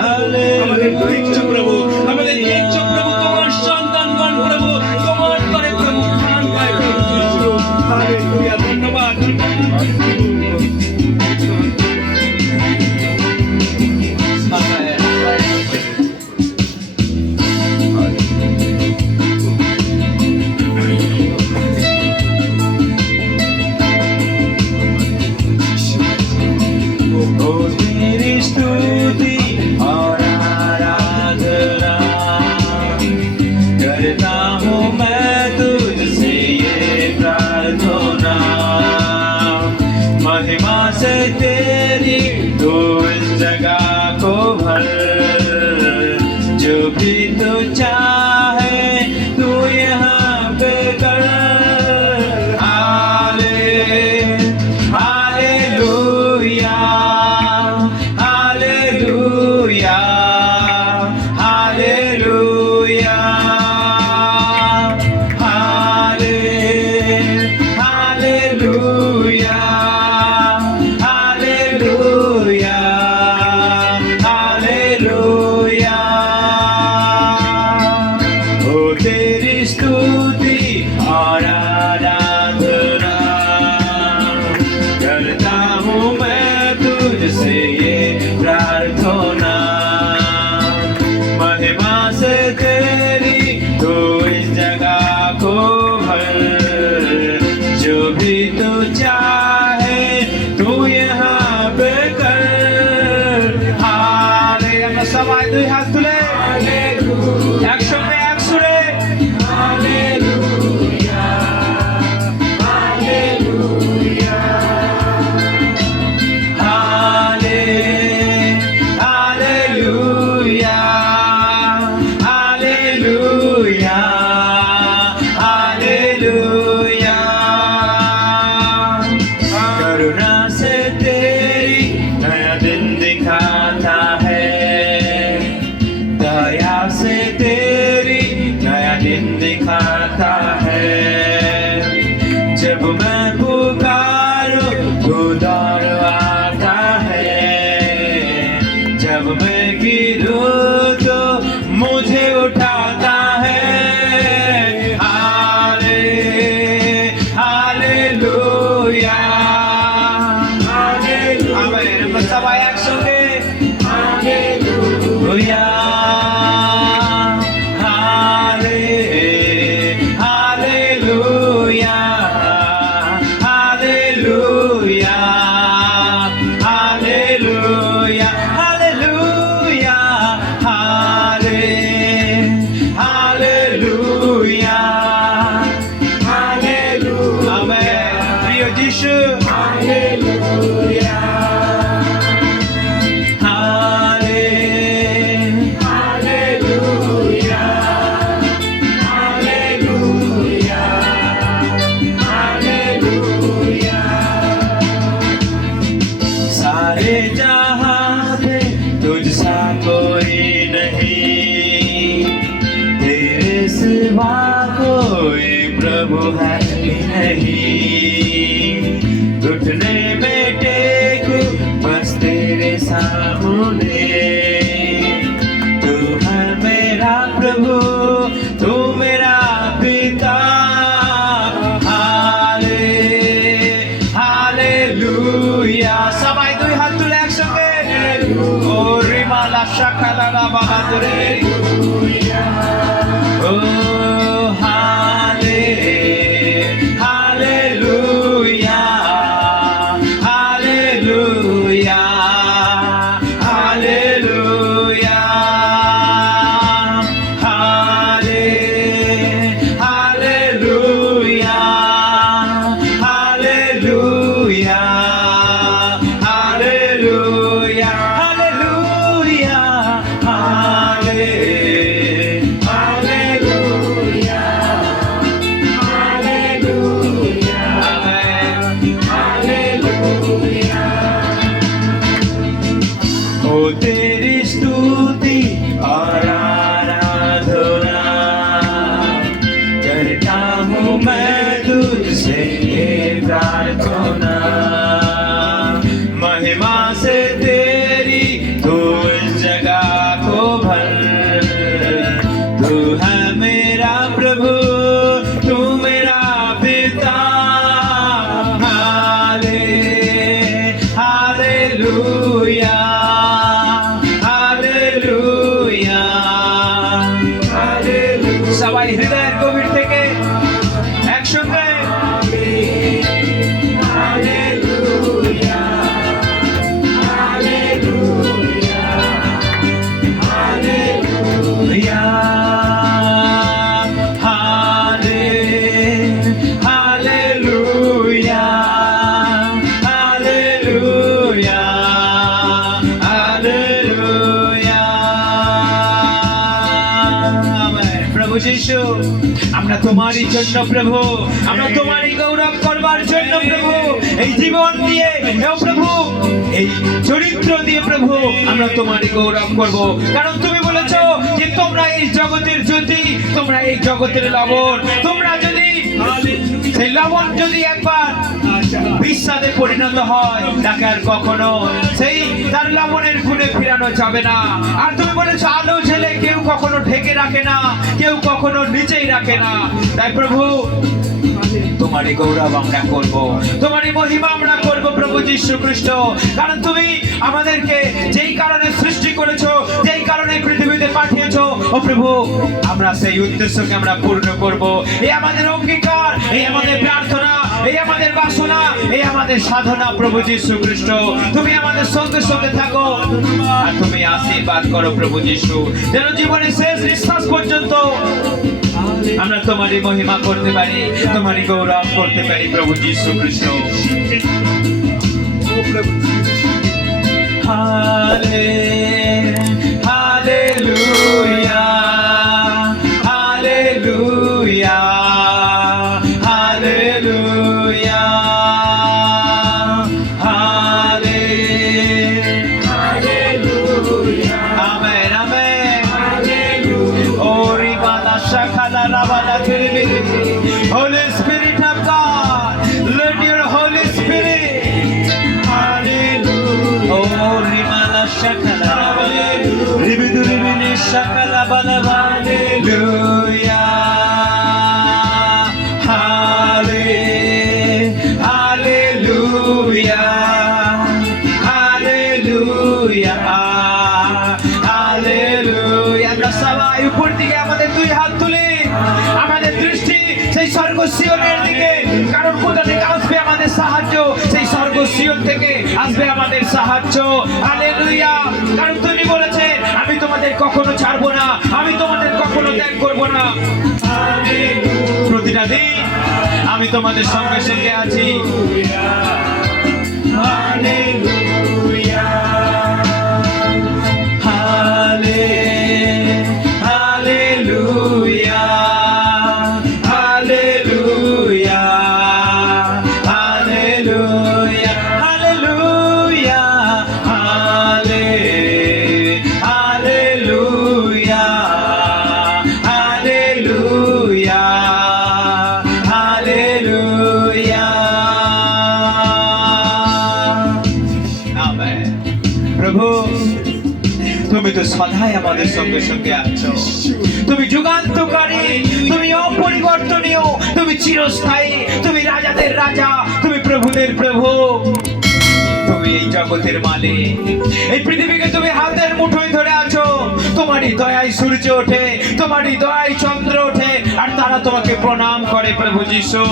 আমাদের দেখছো প্রভু, আমাদের দেখছো প্রভু, তোমার সন্তানগণ প্রভু, তোমার করে প্রভু প্রাণ পায় প্রভু যিশু। হালেলুয়া, ধন্যবাদ। महिमा से तेरी तू इस जगह হালেলুয়া, হালেলুয়া। সবাই হৃদয়ের গভীর থেকে একসঙ্গে hallelujah, hallelujah, hallelujah, hallelujah, hallelujah, hallelujah. Amen. প্রভু যিশু, আমরা তোমারই জন্য প্রভু, আমরা তোমারই গৌরব করবার জন্য প্রভু, এই জীবন দিয়ে ও প্রভু, এই চরিত্র দিয়ে প্রভু আমরা তোমারই গৌরব করব। কারণ তুমি বলেছো যে তোমরা এই জগতের জ্যোতি, তোমরা এই জগতের লবণ। তোমরা যদি সেই লবণ যদি একবার বিস্বাদে পরিণত হয়, তাকে আর কখনো সেই তার লবণের গুণে ফিরানো যাবে না। আর তুমি বলেছো আলো জ্বেলে কেউ কখনো ঢেকে রাখে না, কেউ কখনো নিচেই রাখে না। তাই প্রভু তোমারই গৌরব আমরা করব, তোমারই মহিমা আমরা করব প্রভু যীশু খ্রিস্ট। কারণ তুমি আমাদেরকে যেই কারণে সৃষ্টি করেছো, যেই কারণে পৃথিবীতে পাঠিয়েছো ও প্রভু, আমরা সেই উদ্দেশ্যকে আমরা পূর্ণ করব। এই আমাদের অঙ্গীকার, এই আমাদের প্রার্থনা, এই আমাদের বাসনা, এই আমাদের সাধনা প্রভু যীশু খ্রিস্ট। তুমি আমাদের সঙ্গে সঙ্গে থাকো আর তুমি আশীর্বাদ করো প্রভু যীশু, যেন জীবনের শেষ নিঃশ্বাস পর্যন্ত আমরা তোমারই মহিমা করতে পারি, তোমারই গৌরব করতে পারি প্রভু যীশু খ্রিস্ট। Hallelujah, hallelujah, hallelujah, hallelujah. Amen, amen. ওরি বালা শাখালা রাবালা তিরিবি। Holy Spirit of God, let your Holy Spirit, hallelujah. Oh, rimala shakala rabala, ribidu ribini shakala balaba, hallelujah, hallelujah, hallelujah, hallelujah. আমরা সবাই উপর দিকে আমাদের দুই হাত তুলে আমাদের দৃষ্টি সেই স্বর্গ সিয়নের দিকে। কারণ কোথা থেকে আসবে আমাদের সাহায্য? সেই স্বর্গ সিয়ন থেকে আসবে আমাদের সাহায্য। হালেলুয়া। কারণ তিনি বলেছেন আমি তোমাদের কখনো ছাড়বো না, আমি তোমাদের কখনো ত্যাগ করবো না। প্রতিটা দিন আমি তোমাদের সঙ্গে সঙ্গে আছি। Hallelujah, hallelujah, hallelujah, hallelujah, hallelujah, hallelujah, hallelujah, hallelujah. Amen. প্রভু তুমি তো সদাই আমাদের সঙ্গে সঙ্গে আছো, তুমি যুগান্তকারী, তুমি অপরিবর্তনীয়, তুমি চিরস্থায়ী, তুমি রাজাদের রাজা, তুমি প্রভুদের প্রভু, তুমি এই জগতের মালিক। এই পৃথিবীকে তুমি হাতের মুঠোয় ধরে আছো। তোমারই দয়ায় সূর্য ওঠে, তোমারই দয়ায় চন্দ্র ওঠে, আর তারা তোমাকে প্রণাম করে প্রভু যীশু।